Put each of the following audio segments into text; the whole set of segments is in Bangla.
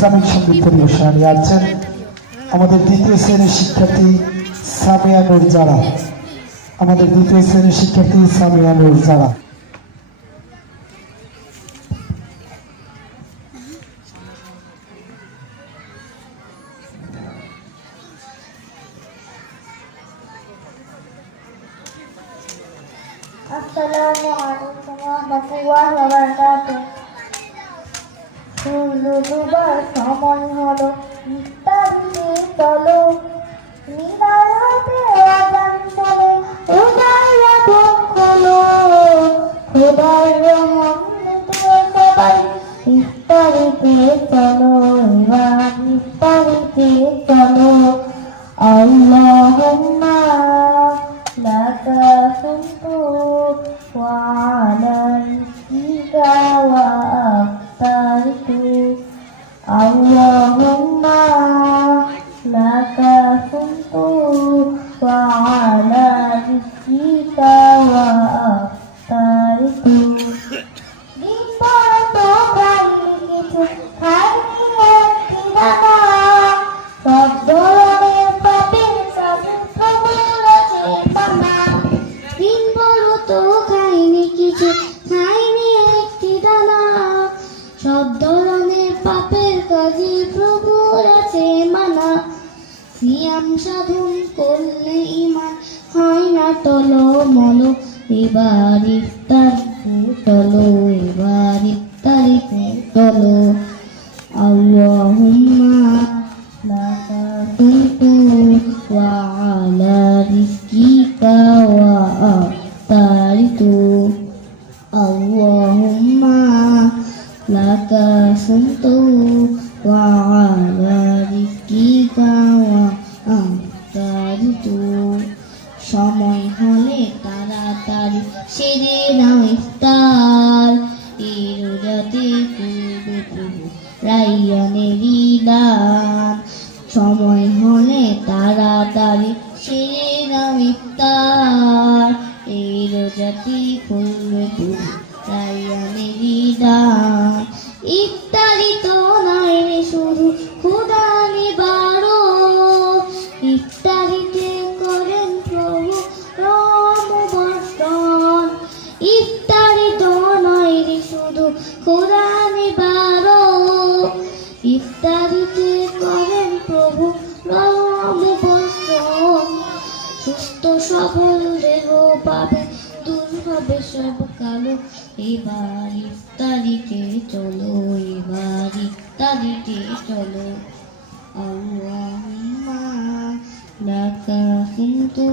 ইসলামিক সঙ্গীত পরিবেশনা নিয়ে আছেন আমাদের দ্বিতীয় শ্রেণীর শিক্ষার্থী সামিয়া নূর জারা। আমাদের দ্বিতীয় শ্রেণীর শিক্ষার্থী সামিয়া নূর জারা। আসসালামু আলাইকুম ওয়া রাহমাতুল্লাহি ওয়া বারাকাতুহু। সূর্য ডুবার সময় হলো, ইফতারিতে চলো। মিনার হতে আযান চলে, রোজার বাঁধন খোলো। খোদার রহমত নিতে সবাই ইফতারিতে চলো, এবার ইফতারিতে চলো। আল্লাহুম্মা লাকা সুমতু ওয়া আলা রিজকিকা ওয়া আফতারিতু। আল্লাহুম্মা লাকা সুমতু ওয়া আলা রিজকিকা ওয়া আফতারিতু। দিনভর তো খাইনি কিছু, খাইনি একটি দানা। সব ধরনের পাপের কাজে প্রবল আছে মানা। দিনভর তো খাইনি কিছু, খাইনি একটি দানা। সব ধরনের পাপের কাজে প্রভুর আছে মানা। সিয়াম সাধন করলে ঈমান হয় না টলমল। এবার ইফতারিতে চলো, এবার ইফতারিতে চলো। আল্লাহুম্মা লাকা সুমতু ওয়া আলা রিজকিকা ওয়া আফতারিতু। আল্লাহুম্মা লাকা সুমতু ওয়া আলা রিজকিকা ওয়া আফতারিতু। সময় হলে তাড়াতাড়ি সেরে নাও ইফতার। এই রোজাতে করবে প্রভু রায়্যানেরই দান। সময় হলে তাড়াতাড়ি সেরে নাও ইফতার। এই রোজাতে করবে প্রভু রায়্যানেরই দান। ইফতারি তো নয় রে শুধু খোদা নিবারক, ইফতারিতে করেন প্রভু রহম বর্ষণ। ইফতারি তো নয় রে শুধু খোদা নিবারক, ইফতারিতে করেন প্রভু রহম বর্ষণ। সুস্থ সবল দেহ পাবে, দূর হবে সব কালো। এবার ইফতারিতে চলো, এবার ইফতারিতে চলো। আল্লাহুম্মা লাকা সুমতু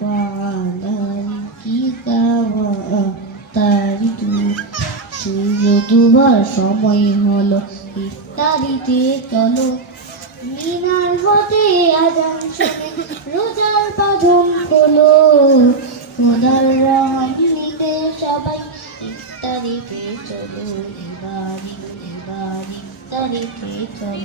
ওয়া আলা রিজকিকা ওয়া আফতারিতু। সূর্য ডুবার সময় হলো, ইফতারিতে চলো। মিনার হতে আযান শুনে রোজার বাঁধন খোলো। খোদার রহমত নিতে সবাই ইফতারিতে চলো, এবার ইফতারিতে চলো।